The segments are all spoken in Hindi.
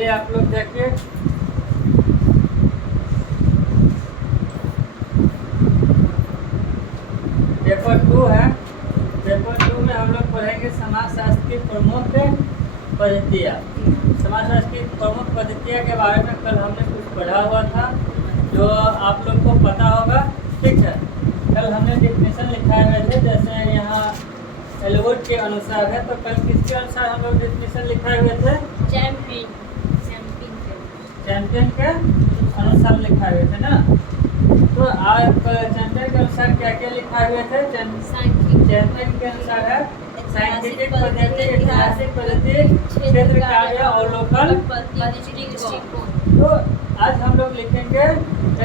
चलिए आप लोग देखिए, पेपर 2 है। पेपर 2 में हम लोग पढ़ेंगे समाजशास्त्र की प्रमुख पद्धतियाँ। समाजशास्त्र की प्रमुख पद्धतियाँ के बारे में कल हमने कुछ पढ़ा हुआ था, जो आप लोग को पता होगा। ठीक है, कल हमने डेफिनेशन लिखाए हुए थे, जैसे यहाँ एलवुड के अनुसार है, तो कल किसके अनुसार हम लोग डेफिनेशन लिखाए हुए थे? चैंपियन के अनुसार लिखाए हुए थे ना। तो आज चैंपियन के अनुसार क्या क्या लिखाए हुए थे? चैंपियन के अनुसार है साइंटिफिक पद्धति, ऐतिहासिक पद्धति, क्षेत्र कार्य और लोकल। तो आज हम लोग लिखेंगे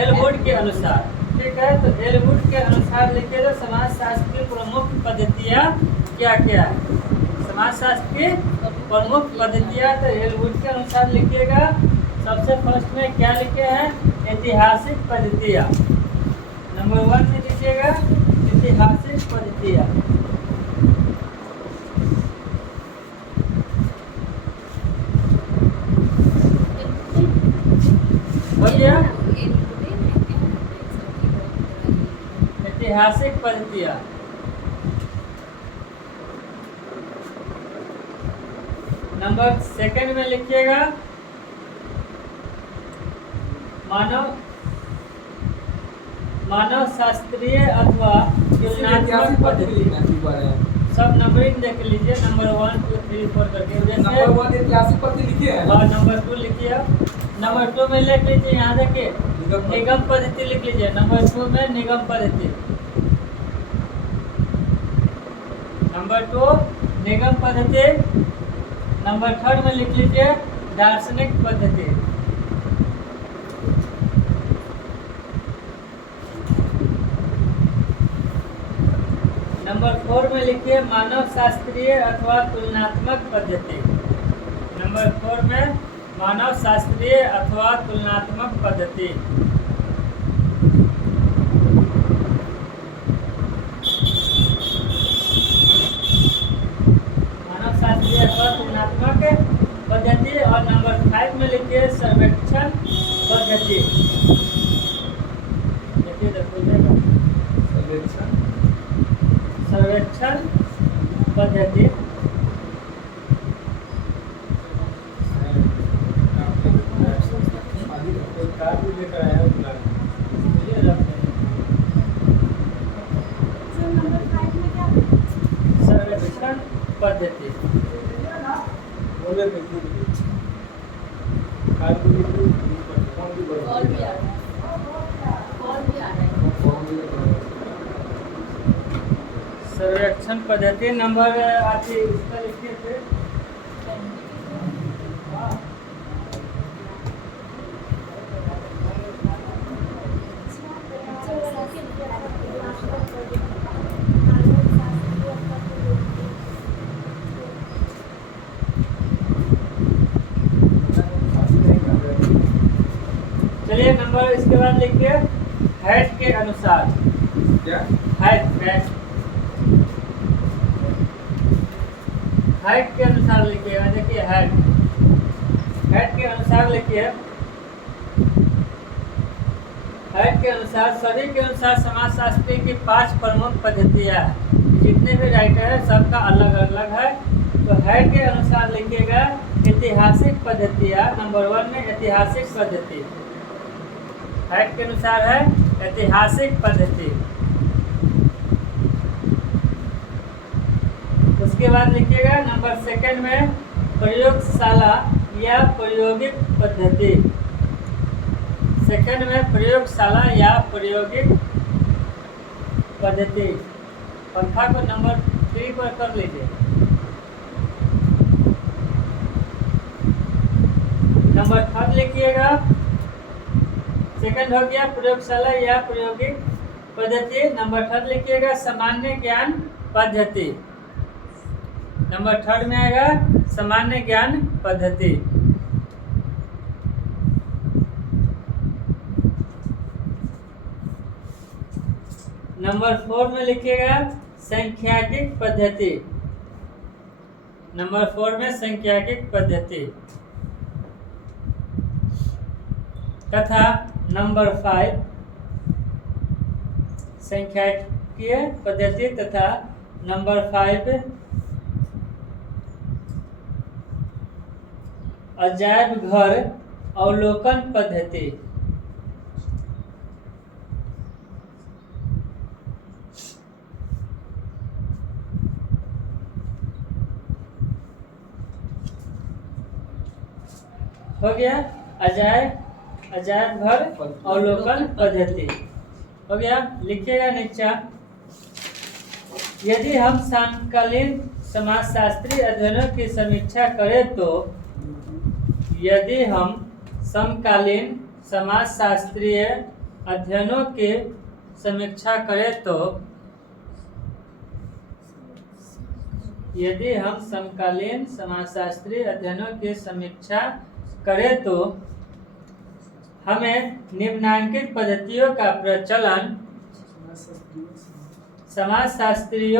एलवुड के अनुसार। ठीक है, तो एलवुड के अनुसार लिखिएगा समाजशास्त्र की प्रमुख पद्धतियाँ क्या क्या है। समाजशास्त्र की प्रमुख पद्धतियाँ, तो एलवुड के अनुसार लिखिएगा। सबसे फर्स्ट में क्या लिखे हैं? ऐतिहासिक पद्धतियाँ। नंबर 1 में लिखिएगा ऐतिहासिक पद्धतियाँ। हो गया ऐतिहासिक पद्धतियाँ। नंबर 2 में लिखिएगा मानव शास्त्रीय अथवा तुलनात्मक पद्धति। सब नंबरिंग देख लीजिए, नंबर 1 2 3 4 करके। नंबर 1 ऐतिहासिक पद्धति लिखिए और नंबर 2 लिखिए। नंबर 2 में लिख लीजिए, यहाँ देखिए निगम पद्धति लिख लीजिए। नंबर 2 में निगम पद्धति। नंबर 2 निगम पद्धति। नंबर 3 में लिख लीजिए दार्शनिक पद्धति। नंबर 4 में लिखिए मानव शास्त्रीय अथवा तुलनात्मक पद्धति। नंबर 4 में मानव शास्त्रीय अथवा तुलनात्मक पद्धति। मानव शास्त्रीय अथवा तुलनात्मक पद्धति। और नंबर 5 में लिखिए सर्वेक्षण पद्धति। देखिए सर्वेक्षण पद्धति। सर्वेक्षण पद्धति। सर्वेक्षण पद्धति नंबर आती इसका लिखिए थे। चलिए नंबर इसके बाद लिखिए हैट के अनुसार। क्या? हैट के अनुसार लिखिएगा। देखिए हैट के अनुसार लिखिए। हैट के अनुसार सभी के अनुसार समाजशास्त्री की 5 प्रमुख पद्धतियाँ हैं। जितने भी राइटर है सबका अलग अलग है। तो हैट के अनुसार लिखिएगा ऐतिहासिक पद्धतियाँ। नंबर 1 में ऐतिहासिक पद्धति। हैट के अनुसार है ऐतिहासिक पद्धति। उसके बाद लिखिएगा नंबर 2 में प्रयोगशाला या प्रायोगिक पद्धति। 2 में प्रयोगशाला या प्रायोगिक पद्धति। पंखा को नंबर 3 पर कर लीजिए। नंबर 3 लिखिएगा। 2 हो गया प्रयोगशाला या प्रायोगिक पद्धति। नंबर 3 लिखिएगा सामान्य ज्ञान पद्धति। नंबर 3 में आएगा सामान्य ज्ञान पद्धति। नंबर 4 में लिखिएगा सांख्यिकी पद्धति। नंबर 4 में सांख्यिकी पद्धति। तथा नंबर 5 सांख्यिकीय पद्धति तथा नंबर 5 अजायब घर अवलोकन पद्धति। हो गया अजायब घर अवलोकन पद्धति हो गया। लिखिएगा नीचे, यदि हम समकालीन समाजशास्त्री अध्ययनों की समीक्षा करें तो यदि हम समकालीन समाजशास्त्रीय अध्ययनों की समीक्षा करें तो यदि हम समकालीन समाजशास्त्रीय अध्ययनों की समीक्षा करें तो हमें निम्नांकित पद्धतियों का प्रचलन समाजशास्त्रीय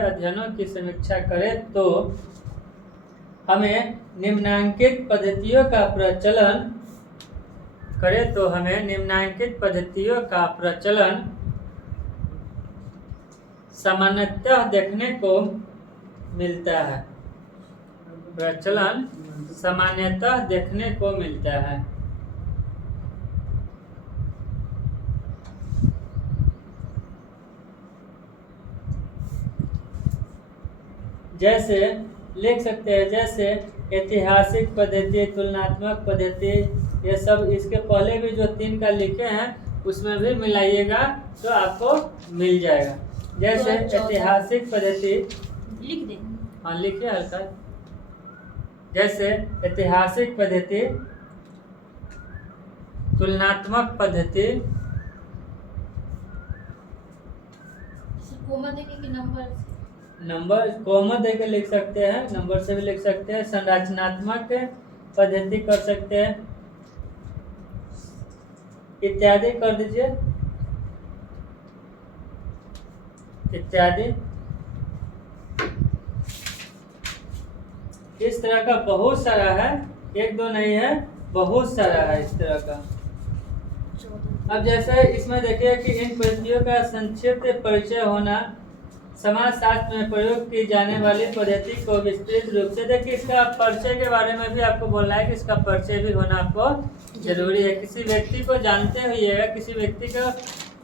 अध्ययनों की समीक्षा करें तो हमें निम्नांकित पद्धतियों का प्रचलन सामान्यतः देखने को मिलता है। जैसे लिख सकते हैं, जैसे ऐतिहासिक पद्धति, तुलनात्मक पद्धति, ये सब इसके पहले भी जो 3 का लिखे हैं उसमें भी मिलाइएगा तो आपको मिल जाएगा। जैसे ऐतिहासिक पद्धति लिख दे, हाँ लिखिए हल्का। जैसे ऐतिहासिक पद्धति, तुलनात्मक पद्धति, नंबर कॉमा देके लिख सकते हैं, नंबर से भी लिख सकते हैं। संरचनात्मक पद्धति कर सकते हैं, इत्यादि कर दीजिए, इत्यादि। इस तरह का बहुत सारा है, 1-2 नहीं है, बहुत सारा है इस तरह का। अब जैसे इसमें देखिए कि इन पद्धतियों का संक्षिप्त परिचय होना, समाजशास्त्र में प्रयोग की जाने वाली पद्धति को विस्तृत रूप से देखिए। इसका परिचय के बारे में भी आपको बोलना है कि इसका परिचय भी होना आपको जरूरी है। किसी व्यक्ति को जानते हुए, किसी व्यक्ति को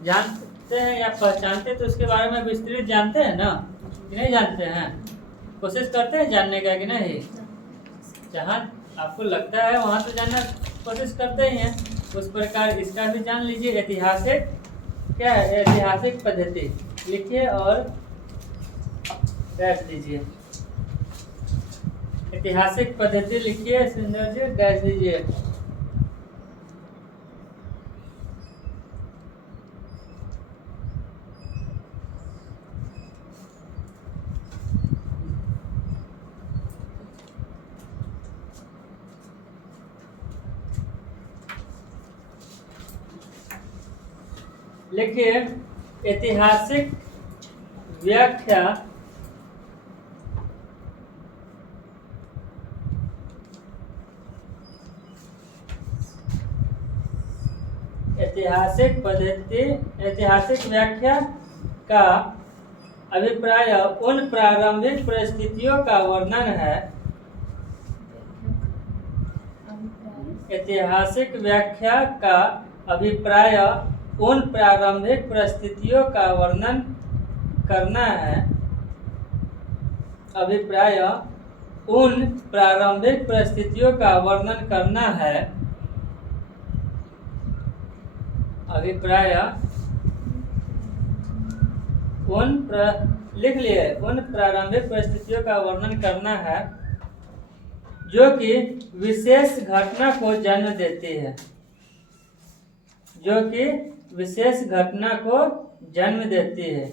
जानते हैं या पहचानते तो उसके बारे में विस्तृत जानते हैं ना, कि नहीं जानते हैं? कोशिश करते हैं जानने का कि नहीं? जहाँ आपको लगता है वहाँ तो जानना कोशिश करते ही हैं। उस प्रकार इसका भी जान लीजिए। ऐतिहासिक क्या है? ऐतिहासिक पद्धति लिखिए और डैश दीजिए। ऐतिहासिक पद्धति लिखिए सुंदर जी, डैश दीजिए। लिखिए ऐतिहासिक व्याख्या ऐतिहासिक पद्धति, ऐतिहासिक व्याख्या का अभिप्राय उन प्रारंभिक परिस्थितियों का वर्णन है। ऐतिहासिक व्याख्या का अभिप्राय उन प्रारंभिक परिस्थितियों का वर्णन करना है। अभिप्राय उन प्रारंभिक परिस्थितियों का वर्णन करना है। अभिप्राय लिख लिए, उन प्रारंभिक परिस्थितियों का वर्णन करना है जो कि विशेष घटना को जन्म देती है, जो कि विशेष घटना को जन्म देती है।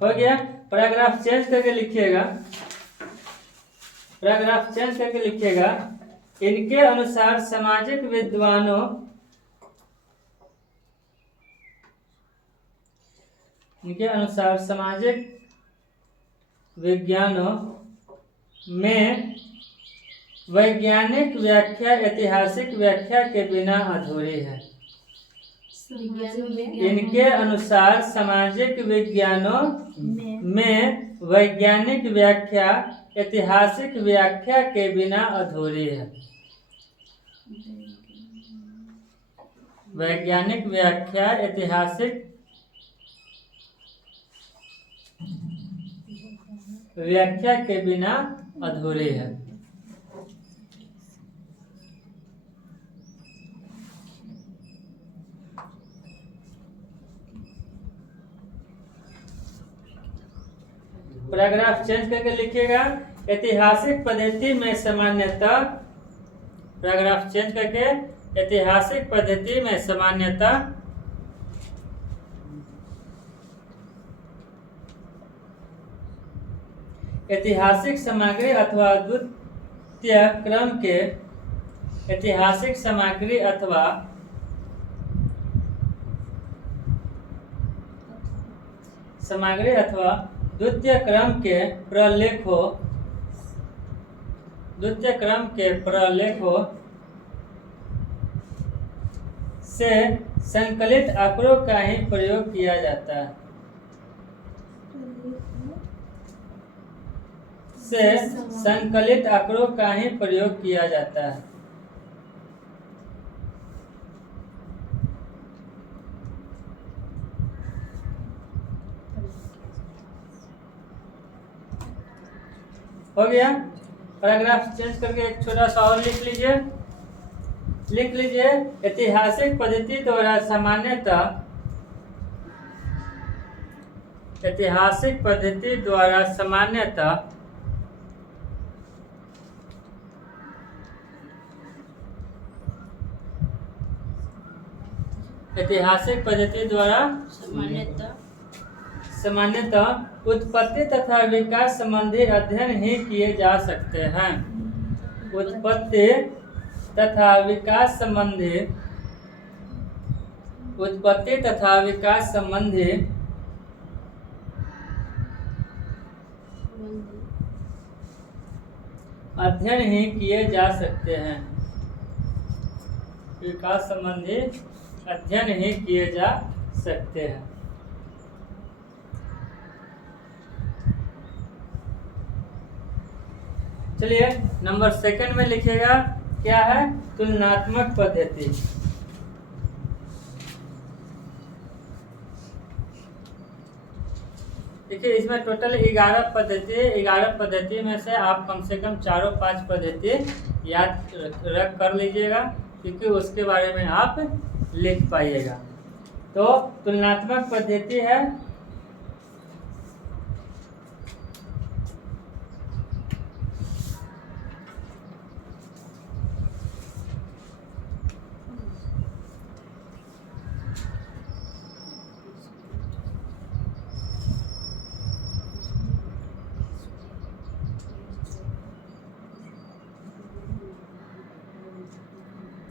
हो गया। पैराग्राफ चेंज करके लिखिएगा। पैराग्राफ चेंज करके लिखिएगा, इनके अनुसार सामाजिक विद्वानों सामाजिक विज्ञानों में वैज्ञानिक व्याख्या ऐतिहासिक व्याख्या के बिना अधूरी है। इनके अनुसार सामाजिक विज्ञानों में वैज्ञानिक व्याख्या ऐतिहासिक व्याख्या के बिना अधूरी है। वैज्ञानिक व्याख्या ऐतिहासिक व्याख्या के बिना अधूरी है। पैराग्राफ चेंज करके लिखिएगा, ऐतिहासिक पद्धति में सामान्यतः, पैराग्राफ चेंज करके ऐतिहासिक पद्धति में सामान्यतः ऐतिहासिक सामग्री अथवा द्वितीय क्रम के ऐतिहासिक सामग्री अथवा द्वितीय क्रम के प्रलेखों से संकलित आंकड़ों का ही प्रयोग किया जाता है। संकलित आंकड़ों का ही प्रयोग किया जाता है। हो गया। पैराग्राफ चेंज करके एक छोटा सा और लिख लीजिए, ऐतिहासिक पद्धति द्वारा सामान्यतः ऐतिहासिक पद्धति द्वारा सामान्यतः उत्पत्ति तथा विकास संबंधी अध्ययन ही किए जा सकते हैं। उत्पत्ति तथा विकास संबंधी अध्ययन ही किए जा सकते हैं। विकास संबंधी अध्ययन ही किए जा सकते हैं। चलिए नंबर सेकंड में लिखिएगा, क्या है? तुलनात्मक पद्धति। देखिए इसमें टोटल 11 पद्धति में से आप कम से कम 4-5 पद्धति याद रख कर लीजिएगा, क्योंकि उसके बारे में आप लिख पाइएगा। तो तुलनात्मक पद्धति है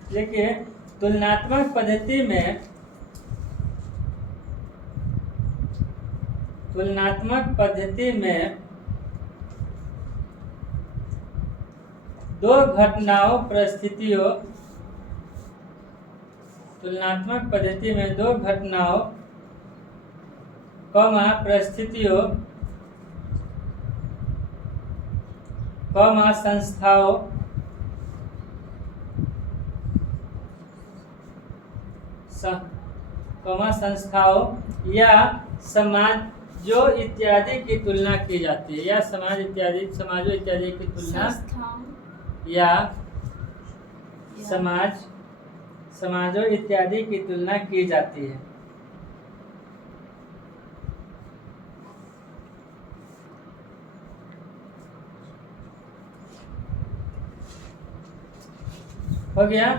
देखिए तुलनात्मक पद्धति में दो घटनाओं परिस्थितियों परिस्थितियों संस्थाओं या समाजों इत्यादि की तुलना की जाती है, या समाजों इत्यादि की तुलना या समाजों इत्यादि की तुलना की जाती है। हो गया।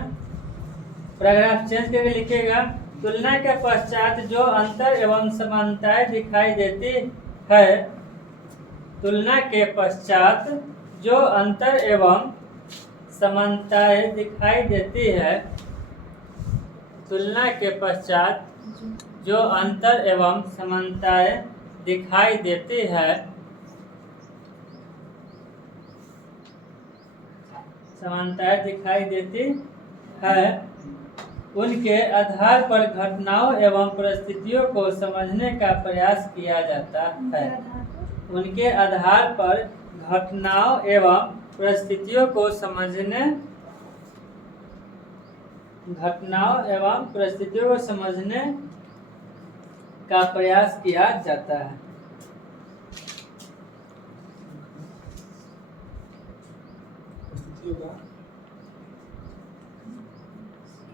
पैराग्राफ चेंज करके लिखिएगा, तुलना के पश्चात जो अंतर एवं समानताएं दिखाई देती है, तुलना के पश्चात जो अंतर एवं समानताएं दिखाई देती है, तुलना के पश्चात जो अंतर एवं समानताएं दिखाई देती है, समानताएं दिखाई देती है, उनके आधार पर घटनाओं एवं परिस्थितियों को समझने का प्रयास किया जाता है। उनके आधार पर घटनाओं एवं परिस्थितियों को समझने का प्रयास किया जाता है।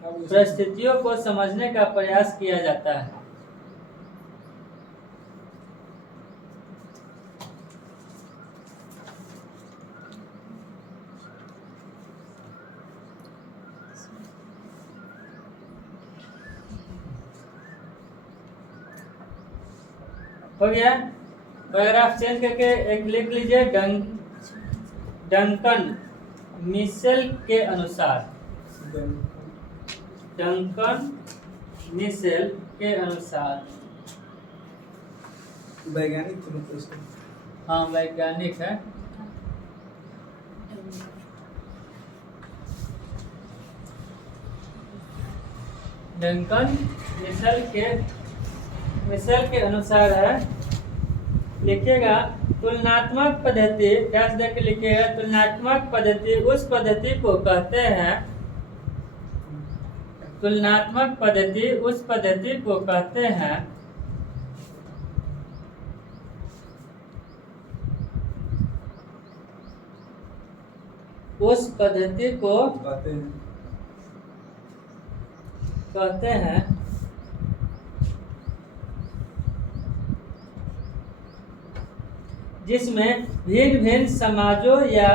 परिस्थितियों को समझने का प्रयास किया जाता है। हो गया। पैराग्राफ चेंज करके एक लिख लीजिए, डंकन मिशेल के अनुसार। डंकन मिशेल के अनुसार। वैज्ञानिक मतलब? हाँ, वैज्ञानिक है। डंकन मिशेल के अनुसार है। लिखिएगा, तुलनात्मक पद्धति, क्या देख लिखिएगा, तुलनात्मक पद्धति उस पद्धति को कहते हैं, तुलनात्मक पद्धति उस पद्धति को कहते हैं उस पद्धति को कहते हैं जिसमें भिन्न भिन्न समाजों या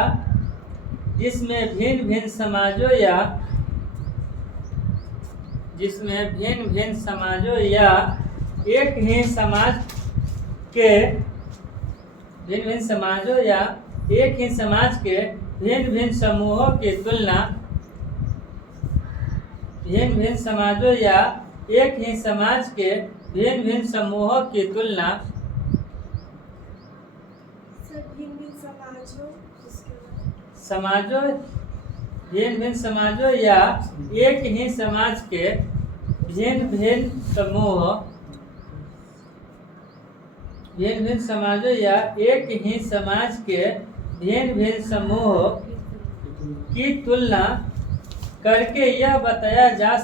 एक ही समाज के भिन्न भिन्न समूहों की तुलना भिन्न समाजों या एक ही समाज के भिन्न भिन्न समूहों की तुलना करके यह बताया जा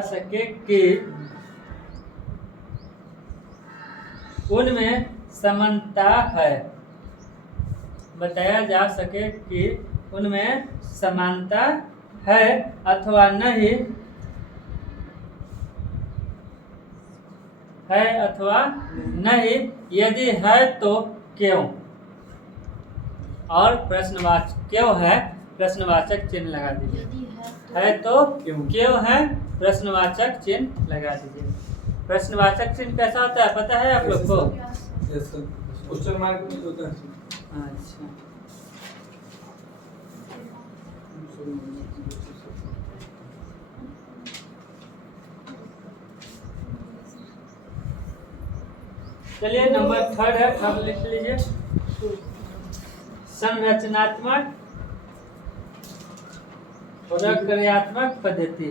सके कि उनमें समानता है। बताया जा सके कि उनमें समानता है अथवा नहीं यदि है तो क्यों। और प्रश्नवाचक चिन्ह लगा दीजिए। है तो क्यों है, प्रश्नवाचक चिन्ह लगा दीजिए। प्रश्नवाचक चिन्ह कैसा होता है पता है आप लोग को? क्वेश्चन मार्क में होता है। अच्छा, चलिए नंबर 3 है, अब लिख लीजिए, संरचनात्मक प्रक्रियात्मक पद्धति।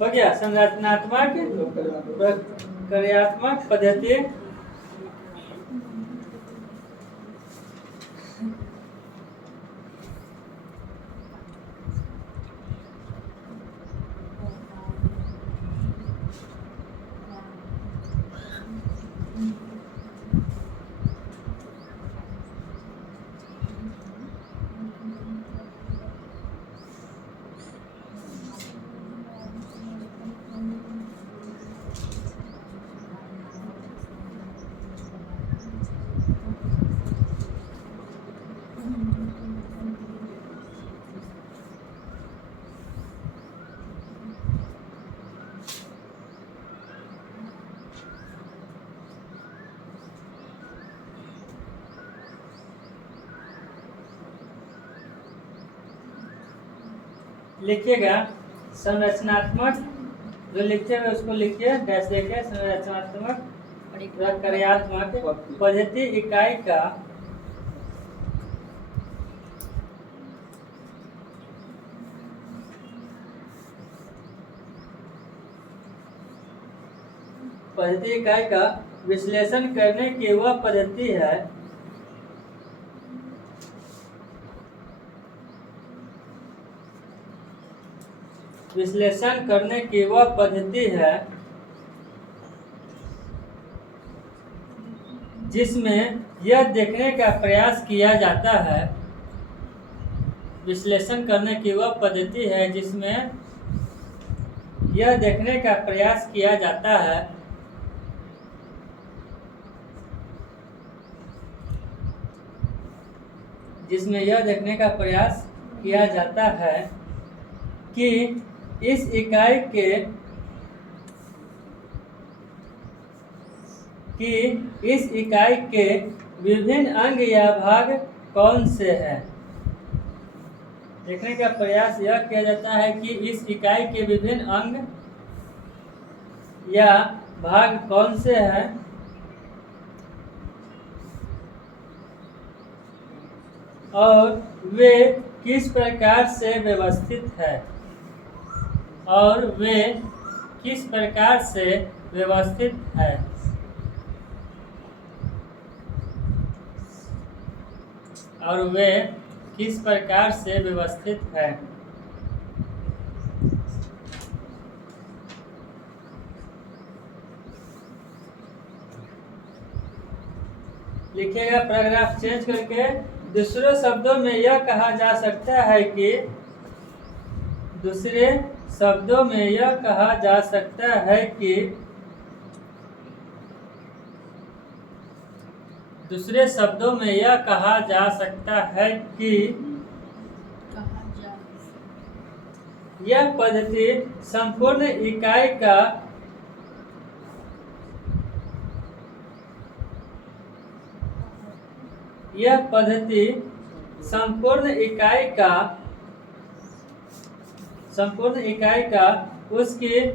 हो गया, संरचनात्मक प्रक्रियात्मक पद्धति। लिखिएगा संरचनात्मक, जो लिखते हुए उसको लिखिए डैश देके, संरचनात्मक प्रक्रियात्मक पद्धति इकाई का विश्लेषण करने की वह पद्धति है जिसमें यह देखने का प्रयास किया जाता है, विश्लेषण करने की वह पद्धति है जिसमें यह देखने का प्रयास किया जाता है कि इस इकाई के विभिन्न अंग या भाग कौन से हैं। देखने का प्रयास यह किया जाता है कि इस इकाई के विभिन्न अंग या भाग कौन से हैं और वे किस प्रकार से व्यवस्थित है। लिखिएगा पैराग्राफ चेंज करके, दूसरे शब्दों में यह कहा जा सकता है कि यह पद्धति संपूर्ण इकाई का उसकी